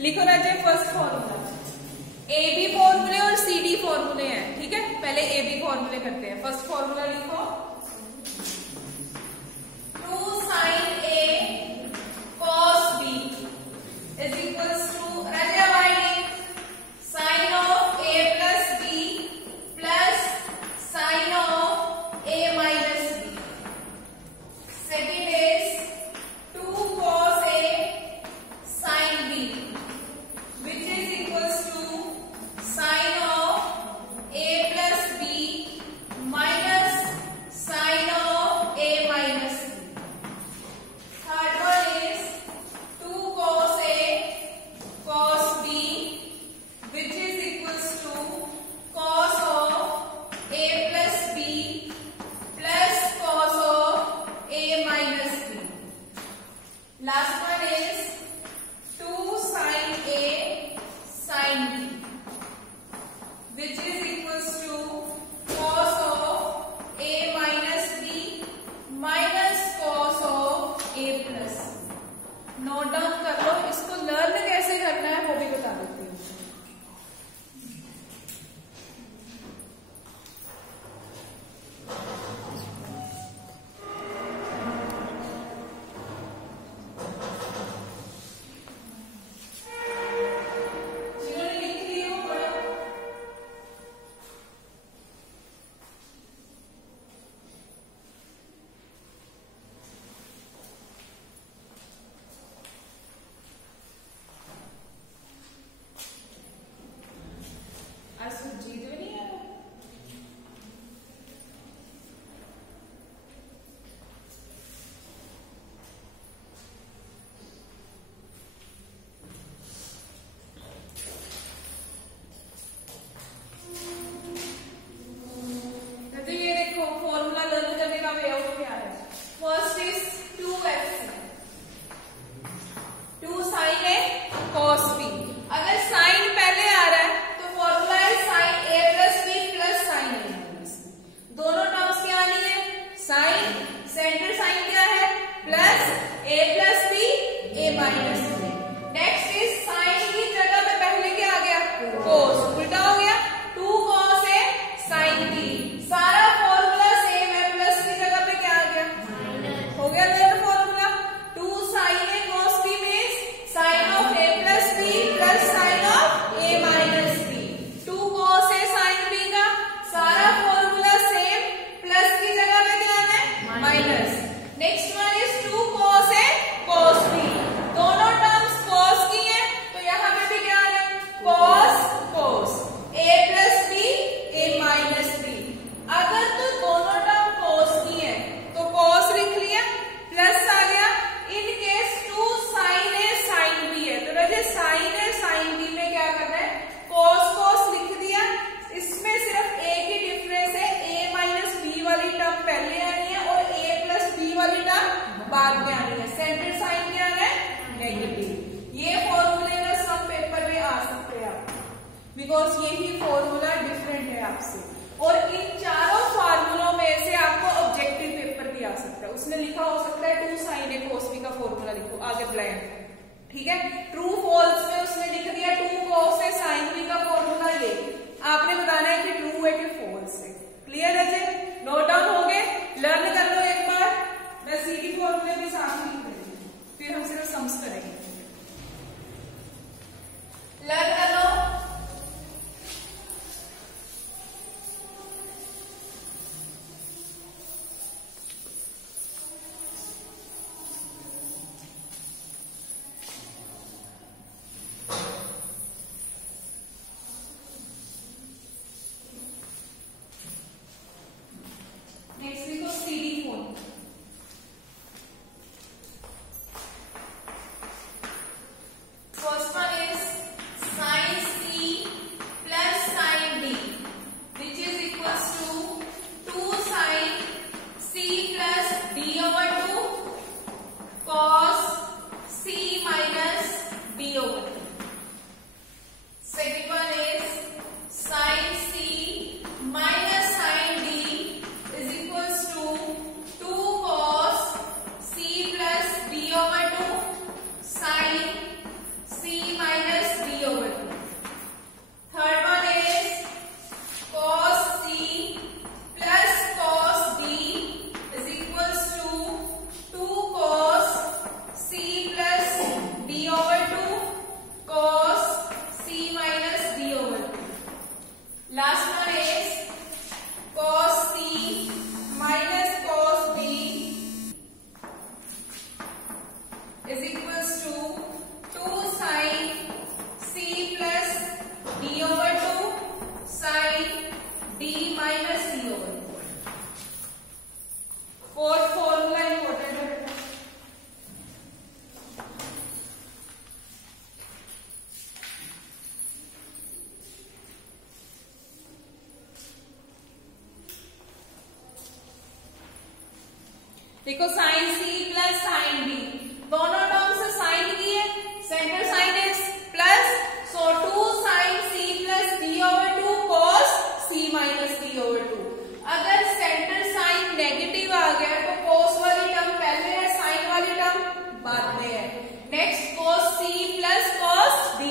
लिखो राजे first formula. A B फॉर्मूले और सी डी फॉर्मूले हैं, ठीक है। पहले ए बी फॉर्मूले करते हैं। फर्स्ट फॉर्मूला लिखो 2 sin A cos B is equals to Raje sin of A plus B plus sin of A minus B. Second is 2 cos A sin B which is equals to sin of A plus B minus sin of A minus B. Third one is 2 cos A cos B which is equals to cos of A plus B plus cos of A minus B. Last one is 2 sin A sin B which is equals to cos of A minus B minus cos of A plus. Note down कर लो। इसको learn कैसे करना है वो भी बता देती हूँ। जिन्होंने लिख लिया हो पढ़ो। आज सुजीत भी नहीं आया। तो ये देखो फॉर्मूला लर्न करने का वे आउट क्या है। First is 2x 2 sin A cos B। अगर साइन पहले आ रहा है तो फॉर्मूला है sin A plus B plus sin A minus B। दोनों टर्म्स क्या आनी है। साइन सेंटर साइन क्या है plus A plus B A minus B। Next is sine की जगह पे पहले क्या आ गया cos, उल्टा हो गया 2 cos A sin B। सारा फॉर्मूला सेम है, प्लस की जगह पे क्या आ गया हो गया learn formula. 2 sin A cos B means sin of A plus B plus sin of A minus B। 2 cos A sin B का सारा फॉर्मूला सेम, प्लस की जगह पे क्या आना है minus. Next one is 2 cos A cos B। दोनों terms cos की है तो यहाँ पे भी क्या आ रहा है cos cos A plus B A minus B। अगर तो दोनों टर्म cos की है तो cos लिख लिया, प्लस आ गया। In case 2 sin A sin B है तो राजे sin A sin B में क्या करना है cos cos लिख दिया। इसमें सिर्फ A की डिफरेंस है, A माइनस B वाली टर्म पहले आनी है और A प्लस B वाली टर्म बाद में आनी है। सेंटर साइन क्या आना है नेगेटिव। ये फॉर्मूले ना सब पेपर में आ सकते हैं आप, बिकॉज यही फॉर्मूला डिफरेंट है आपसे। और इन चारों फार्मूलों में से आपको ऑब्जेक्टिव पेपर भी आ सकता है। उसमें लिखा हो सकता है 2 sin A cos B का फॉर्मूला लिखो आगे ब्लैंक, ठीक है। ट्रू फॉल्स में उसने लिख दिया 2 cos A sin B का फॉर्मूला ये। आपने बताना है कि ट्रू है कि फॉल्स है। क्लियर है जी? नोट डाउन हो गए। लर्न कर लो एक बार। मैं सीडी फॉर्मूले भी साथ लिख रही हूँ, फिर हम सिर्फ सम्स करेंगे। लर्न कर लो। नेक्स्ट लिखो CD formula. Last one is cos C minus cos B is equals to 2 sin C plus D over 2 sin D minus C over 2. Fourth formula important है। देखो sine C plus sine D दोनों term से sine की है, centre sine x plus so 2 sine C plus D over 2 cos C minus D over 2। अगर centre sign negative आ गया तो cos वाली टर्म पहले है, साइन वाली टर्म बाद में है। Next cos C plus cos D,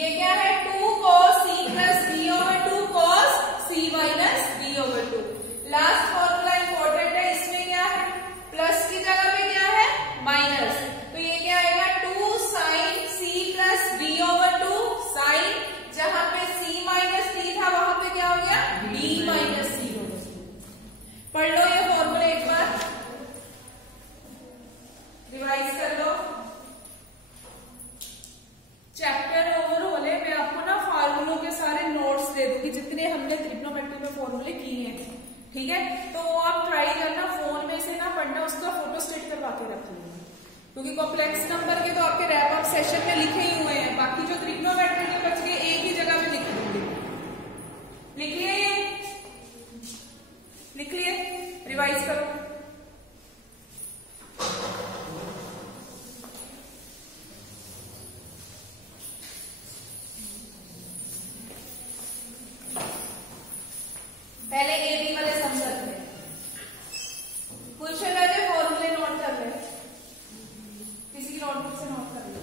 ये क्या है 2 cos C plus D over 2 cos C minus D over 2। Last formula important है, इसमें क्या है प्लस की जगह पे क्या है माइनस, तो ये क्या आएगा 2 sine C plus D over 2 sine, जहां पे C माइनस D था वहां पे क्या हो गया D माइनस C हो गया। पढ़ लो ये फॉर्मूला एक बार, रिवाइज कर लो। चैप्टर ओवरऑल है, मैं आपको ना फार्मूलों के सारे नोट्स दे दूंगी जितने हमने ट्रिग्नोमेट्री में फॉर्मूले किए हैं, ठीक है। तो आप ट्राई करना, फोन में से ना पढ़ना, उसका फोटो स्टेट करवा के रख लेना, क्योंकि कॉम्प्लेक्स नंबर के तो आपके रैप अप सेशन में लिखे ही हुए हैं, बाकी जो ट्रिग्नोमेट्री के बच के एक ही जगह पे लिख दूंगी। लिख लिए, ये लिख लिए, रिवाइज करो। पहले ए बी वाले सम करते हैं, क्वेश्चन है फॉर्मूले नोट कर ले, किसी की नोटबुक से नोट कर ले।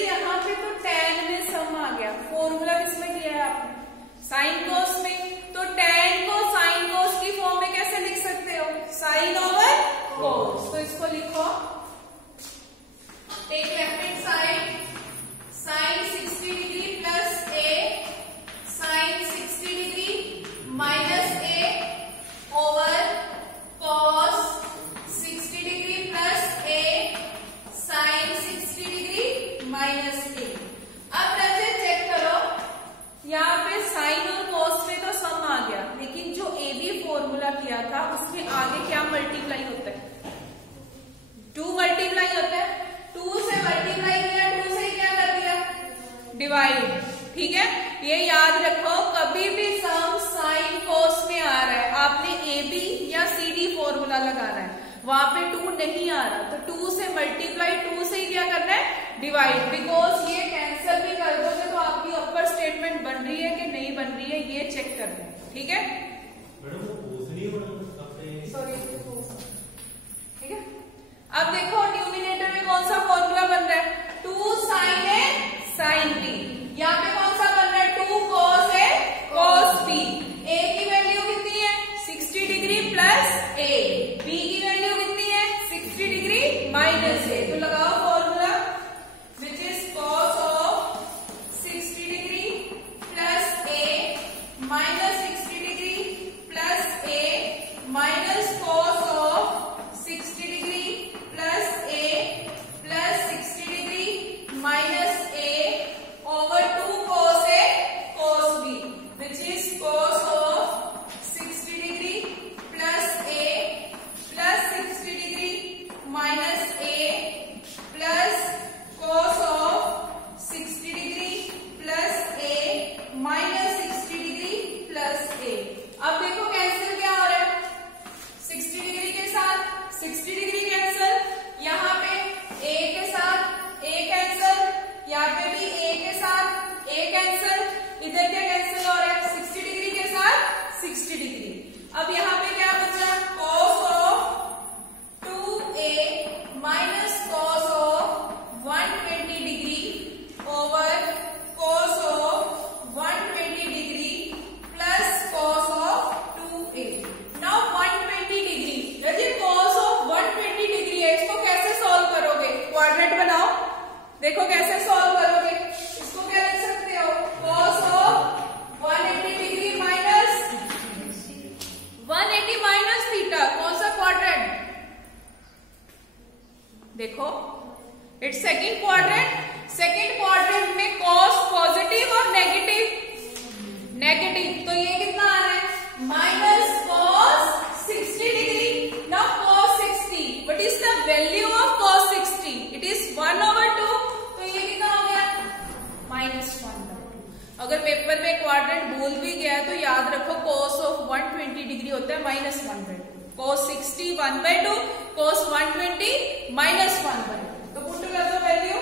जैसे यहाँ पे तो tan में सम आ गया, फॉर्मूला किसमें किया है आपने? साइन कोस में। तो tan को साइन कोस की फॉर्म में कैसे लिख सकते हो? Sine over cos. तो इसको लिखो, take left hand side, sine 60 degree plus a, sine 60 degree minus a over cos 60 degree plus a, sine 60 degree minus a। अब रंजित चेक करो, यहाँ पे साइन और कॉस में तो सम आ गया, लेकिन जो ए बी फॉर्मूला किया था उसमें आगे क्या मल्टीप्लाई होता है? 2 मल्टीप्लाई होता है। 2 से मल्टीप्लाई किया, 2 से क्या कर दिया? डिवाइड। ठीक है, ये याद रखो, कभी भी सम साइन कॉस में आ रहा है, आपने ए बी या सी डी फॉर्मूला लगाना है, वहां पे 2 नहीं आ रहा, तो 2 से मल्टीप्लाई, 2 से ही क्या करना है? डिवाइड। बिकॉज ये कैंसिल भी कर दोगे तो आपकी अपर स्टेटमेंट बन रही है कि नहीं बन रही है, ये चेक करना है। ठीक है, सॉरी, ठीक है। अब देखो न्यूमिनेटर में कौन सा फॉर्मूला बन रहा है? 2 साइन ए साइन बी। यहाँ पे कौन सा बन रहा है? 2 कॉस ए कॉस बी। ए की वैल्यू कितनी है? 60 डिग्री प्लस ए। बी की वैल्यू कितनी है? 60 डिग्री माइनस ए। तो लगाओ formula, which is cos of 60 degree plus A minus 60 degree plus A minus cos of 60 degree plus A plus 60 degree minus A over 2 cos a cos b, which is cos of 60 degree plus a plus 60 degree minus a plus cos of 60 degree plus a minus 60 degree plus a। अब देखो cancel क्या हो रहा है? 60 degree के साथ 60 degree cancel, यहाँ पे a के साथ a कैंसिल, यहाँ पे भी a के साथ a कैंसिल, इधर क्या कैंसिल हो रहा है? 60 डिग्री के साथ 60 डिग्री। अब यहाँ पे क्या बचा? cos of 2a minus cos of 120 degree over cos of 120 degree plus cos of 2a। Now 120 degree, यदि cos ऑफ 120 डिग्री है, इसको कैसे सॉल्व करोगे? क्वाड्रेंट बनाओ, देखो कैसे सॉल्व करोगे। इसको क्या लिख सकते हो? cos of 180 degree minus 180 minus theta. कौन सा क्वाड्रेंट? देखो, it's second quadrant. Second quadrant में cos पॉजिटिव और नेगेटिव, नेगेटिव, तो ये कितना आ रहा है? Minus cos 60 degree. Now cos 60, what is the value of cos 60? It is 1/2, तो ये कितना हो गया? -1/2। अगर पेपर में क्वाड्रेंट भूल भी गया है तो याद रखो cos ऑफ 120 डिग्री होता है -1/2, cos 60 1/2, cos 120 -1/2। तो पुट कर दो value,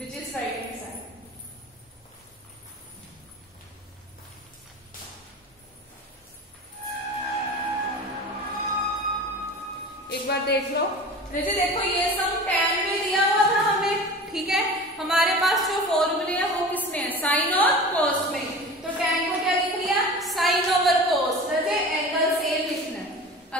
which is right hand side. एक बार देख लो, जैसे देखो ये सम tan में दिया हुआ था हमें, ठीक है। हमारे पास जो फॉर्मूले है वो किसमें है? साइन और cos में। तो tan को क्या लिख लिया? Sine over cos। जैसे एंगल सेम लिखना है,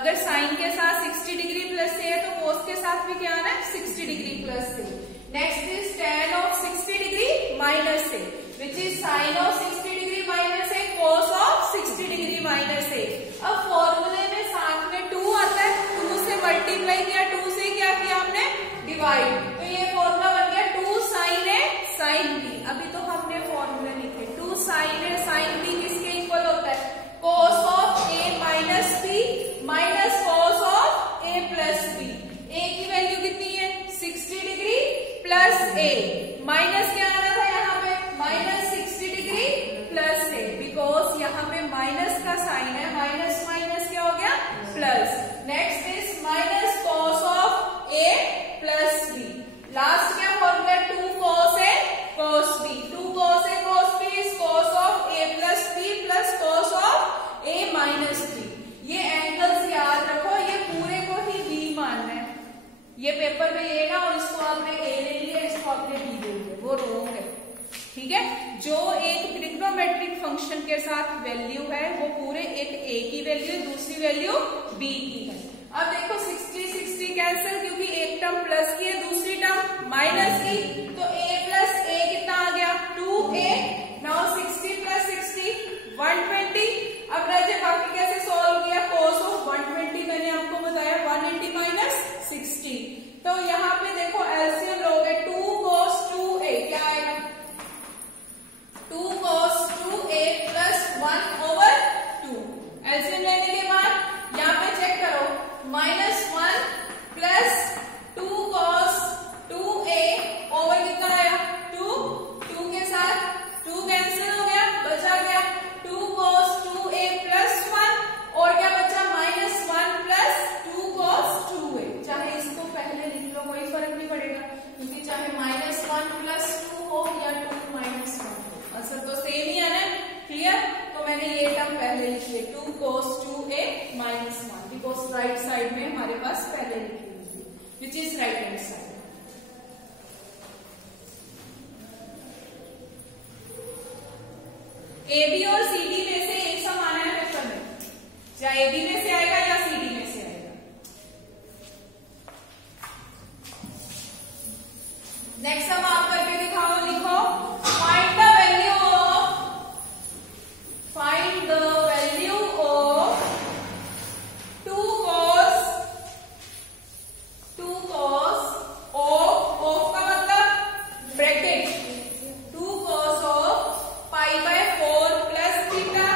अगर साइन के साथ 60 डिग्री प्लस है तो cos के साथ भी क्या आना है? 60 डिग्री प्लस है। Next is tan of 60 degree minus है, which is sine of 60 degree minus है, cos ऑफ 60 डिग्री माइनस है। अब फॉर्मूले में साथ में 2 आता है, 2 से मल्टीप्लाई किया, 2 से क्या किया हमने? डिवाइड। तो ये फॉर्मूला बन गया 2 साइन ए साइन बी। अभी तो हमने फॉर्मूले लिखे, 2 साइन ए साइन बी किसके इक्वल होता है? cos of a minus b minus cos of a plus b. a की वैल्यू कितनी है? 60 डिग्री प्लस a, माइनस क्या आना था यहाँ पे? Minus 60 degree plus a, because यहाँ पे माइनस का साइन है, माइनस माइनस क्या हो गया? Plus. Next is minus cos of a plus b। Last क्या फॉर्मूला वो रॉन्ग है, ठीक है। जो एक ट्रिग्नोमेट्रिक फंक्शन के साथ वैल्यू है वो पूरे एक ए की वैल्यू है, दूसरी वैल्यू बी की है। अब देखो 60 कैंसिल, क्योंकि एक टर्म प्लस की है, दूसरी टर्म माइनस की, तो a प्लस a कितना आ गया 2a। Now 60 plus 60 120। अब राजे बाकी कैसे सॉल्व किया, cos ऑफ 120 मैंने आपको बताया 180 माइनस 60। तो यहाँ पे देखो एलसीएम लोगे 2 cos 2a क्या आएगा 2 cos 2a प्लस 1/2। एलसीएम लेने के बाद यहाँ पे चेक करो -1 प्लस 2 cos 2a ओवर कितना आया 2 के साथ 2 कैंसिल हो गया, बचा गया 2 cos 2a प्लस 1 और क्या बचा -1 प्लस 2 cos 2a। चाहे इसको पहले लिख लो कोई फर्क नहीं पड़ेगा, क्योंकि चाहे -1 प्लस 2 हो या 2 -1 हो, आंसर तो सेम ही है ना, क्लियर। तो मैंने ये टर्म पहले लिख लिया 2 cos 2a -1, because right side में हमारे पास पहले लिखी हुई थी, which is right hand side. AB और CD में से एक सम आना है पेपर में, या AB में से आएगा या CD में से आएगा। नेक्स्ट सम आप करके दिखाओ, लिखो find the value of 2 cos of का मतलब bracket 2 cos of π/4 plus theta.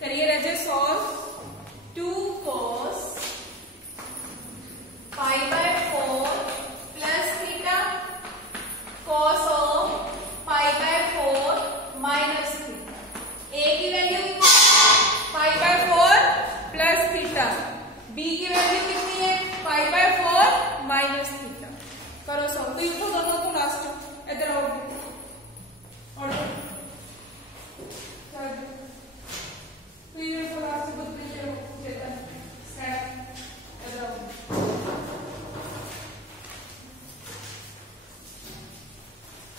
करिए रजे solve 2 cos π/4 plus theta cos of π/4 minus theta. A की वैल्यू π/4 प्लस थीटा, बी की वैल्यू कितनी है π/4 माइनस थीटा। करो सॉल्व। तो लिखो दोनों को लास्ट इधर आओ और तो ये को लास्ट को दे देता सेट इधर आओ।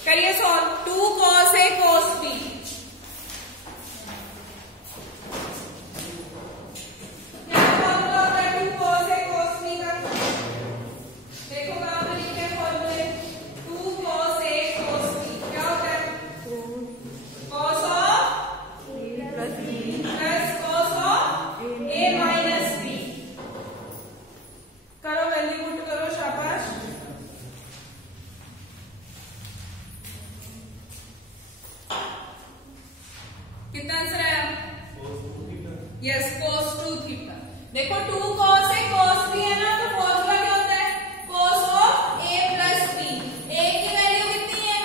करिए solve 2 cos a cos b। कितना आंसर आया, यस cos 2 थीटा। देखो 2 cos a cos b है ना, तो फॉर्मूला क्या होता है cos of a plus b। a की वैल्यू कितनी है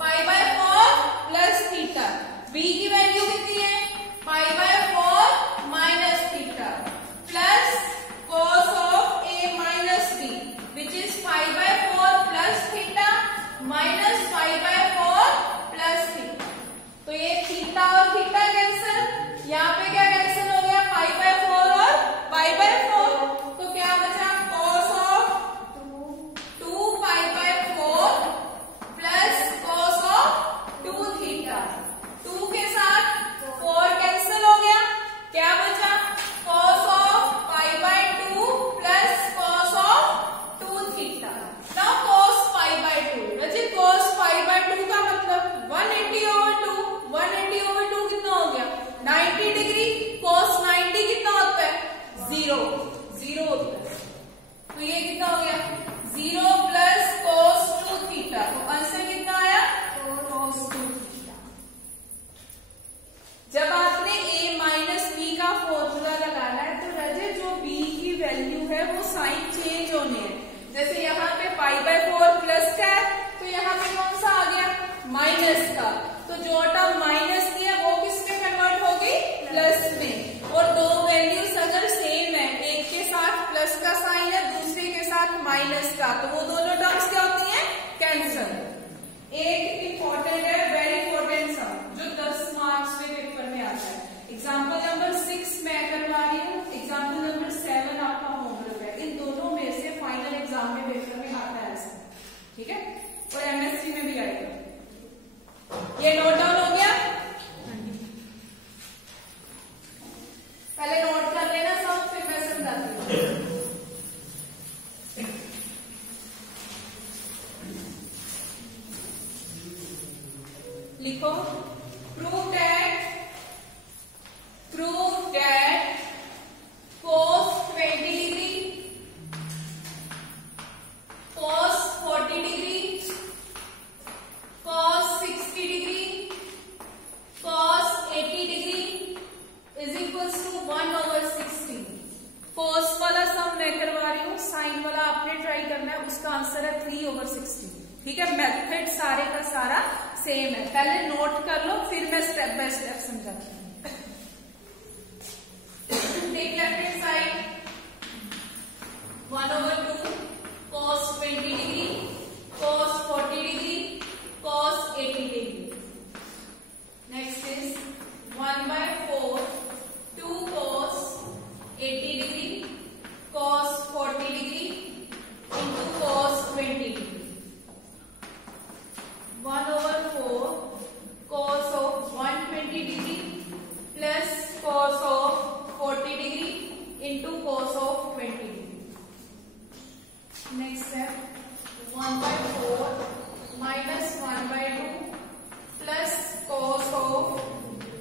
π/4 प्लस थीटा, b की वैल्यू कितनी है π/4 minus theta, plus cos of a minus b which is π/4 plus theta minus π/4 plus theta. तो ये थीटा और थीटा कैंसिल, यहाँ पे क्या कैंसिल हो गया π/4 और π/4, तो क्या बचा cos of 2 π/4 plus cos of 2 theta. 2 के साथ 4 कैंसिल हो गया, क्या बचा cos of π/2 plus cos of 2 theta. Now cos π/2, वैसे cos π/2 का मतलब 180/2, 180/2 कितना हो गया 90 डिग्री, cos 90 कितना होता है 0 होता है, तो ये कितना हो गया 0 प्लस cos 2 थीटा। तो आंसर कितना आया cos 2 थीटा। जब आपने a माइनस b का फॉर्मूला लगाना है तो रजे जो b की वैल्यू है वो साइन चेंज होने हैं। जैसे यहाँ पे π/4 प्लस का है, तो यहाँ पे कौन सा आ गया माइनस का, तो जो टर्म माइनस की है वो किस में कन्वर्ट होगी प्लस में। और दो वैल्यूज अगर सेम है, एक के साथ प्लस का साइन है, दूसरे के साथ माइनस का, तो वो दोनों टर्म्स क्या होती हैं कैंसल। एक इंपॉर्टेंट है, वेरी इंपॉर्टेंट सम, जो 10 मार्क्स में पेपर में आता है। एग्जाम्पल नंबर 6 मैं करवा रही हूँ, एग्जाम्पल नंबर 7 आपका होमवर्क है। इन दोनों में से फाइनल एग्जाम में पेपर में आता है, ठीक है। और MSc में ये नोट डाउन हो गया? पहले नोट कर लेना सब, फिर मैं समझाती हूँ। लिखो, prove that cos 20 degree, cos 40 degree, cos 60 degree, cos 80 degree is equals to 1/60। cos वाला सम मैं करवा रही हूँ, साइन वाला आपने ट्राई करना है, उसका आंसर है 3/60। ठीक है, मेथड सारे का सारा सेम है। पहले नोट कर लो, फिर मैं स्टेप बाय स्टेप समझाती हूँ। Take left hand side, 1/2 cos 20 degree, cos 40 degree, cos 80 degree. Next is 1/4 2 cos 80 degree, cos 40 degree into cos 20 डिग्री। 1/4 cos of 120 degree plus cos of 40 degree into cos of 20 degree. Next step, 1/4 minus 1/2 plus cos of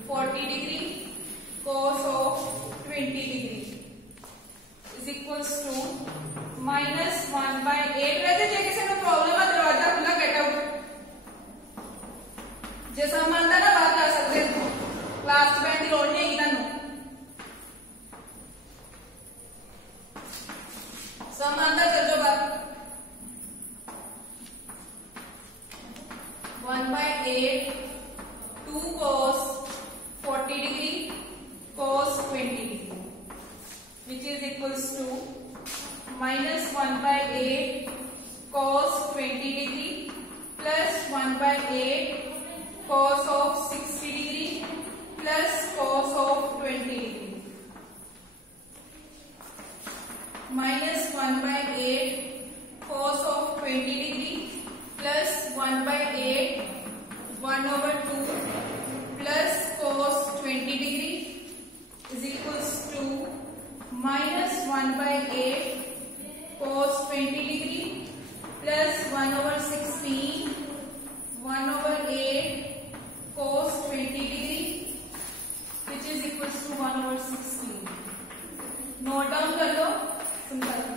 40 degree cos of 20 degree is equals to minus 1/8। वैसे जो किसी को problem है दरवाजा खुला get out, जैसा हम अंदर ना बात कर सकते हैं, क्लास बैठ की लोड़ नहीं है सब अंदर कर जो बात। 1/8 2 cos 40 degree cos 20 degree which is equals to minus 1/8 cos 20 degree plus 1/8 cos of 60 degree plus cos of 20 degree minus 1/8 cos of 20 degree plus 1/8 1/2 plus cos 20 degree is equals to minus 1/8 cos 20 degree plus 1/16 1/8 cos 20 degree which is equals to 1/16। Note down कर लो, समझा दो।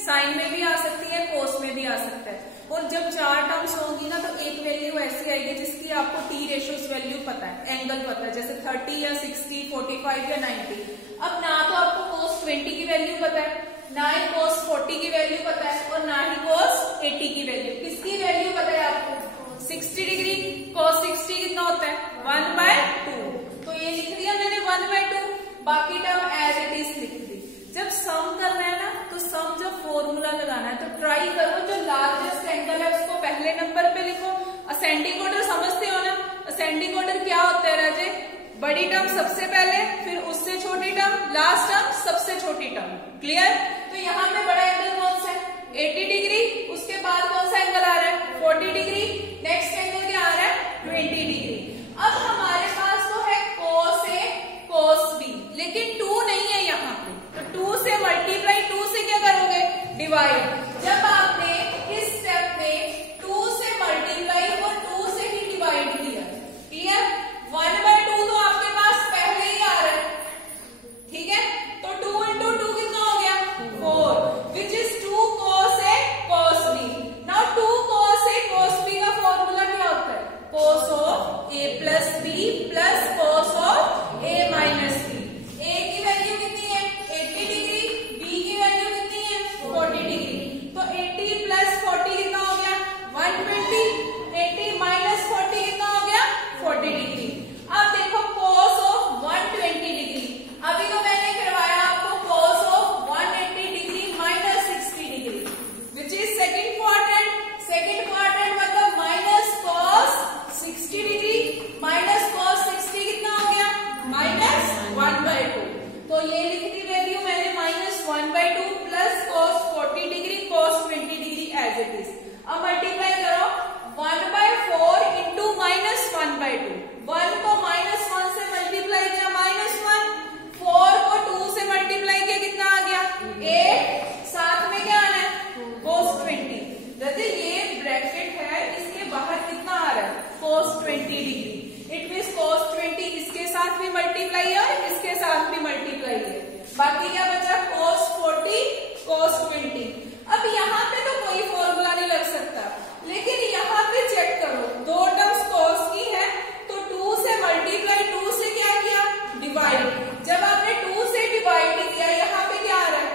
Sign में भी आ सकती है, कोस में भी आ सकता है। और जब चार टर्म्स होंगी ना तो एक वैल्यू ऐसी आएगी जिसकी आपको टी रेशियोस वैल्यू पता है, एंगल पता है, जैसे 30 या 60, 45 या 90। अब ना तो आपको cos 20 की वैल्यू पता है, ना ही cos 40 की वैल्यू पता है, और ना ही cos 80 की वैल्यू। किसकी वैल्यू पता है आपको? 60 डिग्री। cos 60 कितना होता है? 1/2। तो ये लिख दिया मैंने 1/2, बाकी टर्म एज इट इज लिख दी। जब सम करना है ना तो सम जब फॉर्मूला लगाना है तो ट्राई करो जो लार्जेस्ट एंगल है उसको पहले नंबर पे लिखो। असेंडिंग ऑर्डर समझते हो ना? असेंडिंग ऑर्डर क्या होता है राजे? बड़ी टर्म सबसे पहले, फिर उससे छोटी टर्म, लास्ट टर्म सबसे छोटी टर्म। क्लियर? तो यहाँ पे बड़ा एंगल कौन सा है? 80 डिग्री। उसके बाद कौन सा एंगल आ रहा है? 40 डिग्री। नेक्स्ट एंगल क्या आ रहा है? 20 डिग्री। अब हमारे पास तो है cos A, cos B, लेकिन 2 नहीं है यहाँ पे, तो 2 से मल्टीप्लाई, 2 से क्या करोगे? डिवाइड। जब आपने इस स्टेप में 2 से मल्टीप्लाई और 2 से ही डिवाइड किया, क्लियर? 1/2 तो आपके पास पहले ही आ रहा है, ठीक है? तो इट इज। अब मल्टीप्लाई करो 1/4 इंटू -1/2। 1 को -1 से मल्टीप्लाई किया -1, 4 को 2 से मल्टीप्लाई किया कितना आ गया 8, साथ में क्या आना है cos 20। जैसे ये ब्रैकेट है इसके बाहर कितना आ रहा है cos 20 degree. It means cos 20 इसके साथ भी मल्टीप्लाई है और इसके साथ भी मल्टीप्लाई है। बाकी क्या बचा cos 40 cos 20। अब यहाँ पे तो कोई फॉर्मूला नहीं लग सकता, लेकिन यहाँ पे चेक करो दो टर्म्स cos की है तो 2 से मल्टीप्लाई 2 से क्या किया डिवाइड। जब आपने 2 से डिवाइड किया यहाँ पे क्या आ रहा है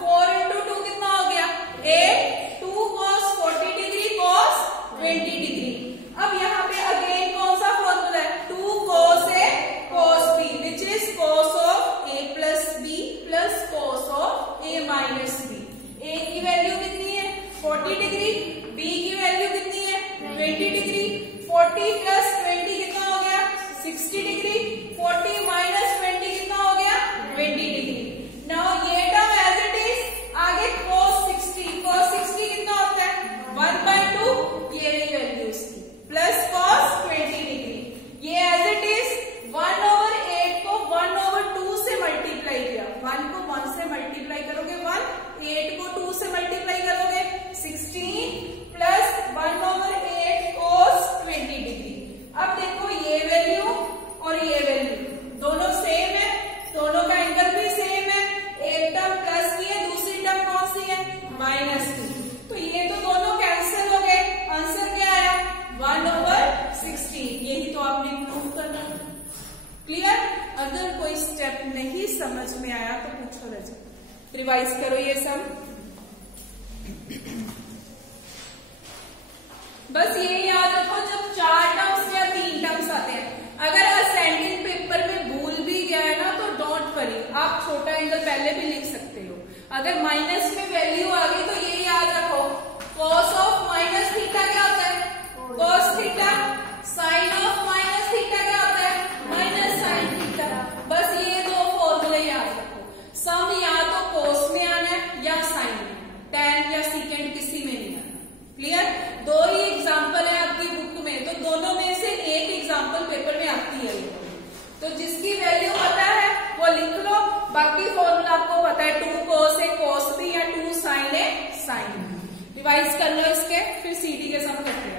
4 इंटू 2 कितना हो गया 8, 2 cos 40 डिग्री cos 20 डिग्री। अब यहाँ पे अगेन कौन सा फॉर्मूला है 2 cos A cos B which is cos of A plus B plus cos of A minus B। A की वैल्यू कितनी है 40 डिग्री, B की वैल्यू कितनी है 20 डिग्री। 40 प्लस 20 कितना हो गया 60 डिग्री, 40 माइनस 20 कितना हो गया 20 डिग्री। नाउ ये टर्म एज इट इज, आगे cos 60 कितना होता है 1/2 ये वैल्यू इसकी प्लस cos 20 डिग्री। ये एज इट इज 1/8 को 1/2 से मल्टीप्लाई किया। 1 को 1 से मल्टीप्लाई करोगे 1, 8 को 2 से मल्टीप्लाई करोगे 16 प्लस 1/8 cos 20 डिग्री। अब देखो ये वैल्यू और ये वैल्यू दोनों सेम है, दोनों का एंगल भी सेम है। एक टर्म प्लस की है, दूसरी टर्म कौन सी है माइनस की, तो ये तो दोनों कैंसिल हो गए। आंसर क्या आया 1/16। यही तो आपने प्रूव करना। क्लियर? अगर कोई स्टेप नहीं समझ में आया तो पूछो रजा, रिवाइज करो ये सब। बस ये याद रखो जब 4 टर्म्स या 3 टर्म्स आते हैं, अगर असेंडिंग पेपर में भूल भी गया है ना तो डोंट वरी, आप छोटा एंगल पहले भी लिख सकते हो। अगर माइनस में वैल्यू आ गई तो ये याद रखो cos ऑफ माइनस थीटा क्या होता है cos theta, sine of minus theta क्या होता है माइनस साइन थीटा। बस ये दो फॉर्मूले याद रखो। सम या तो cos में आना है या साइन में, tan या secant किसी में नहीं आना। क्लियर? दो ही एग्जाम्पल है आपकी बुक में, तो दोनों में से एक एग्जाम्पल पेपर में आती है। तो जिसकी वैल्यू पता है वो लिख लो, बाकी फॉर्मूला आपको पता है 2 cos A cos B या 2 sin A sin B। Revise कर लो इसके, फिर CD के सम करते हैं।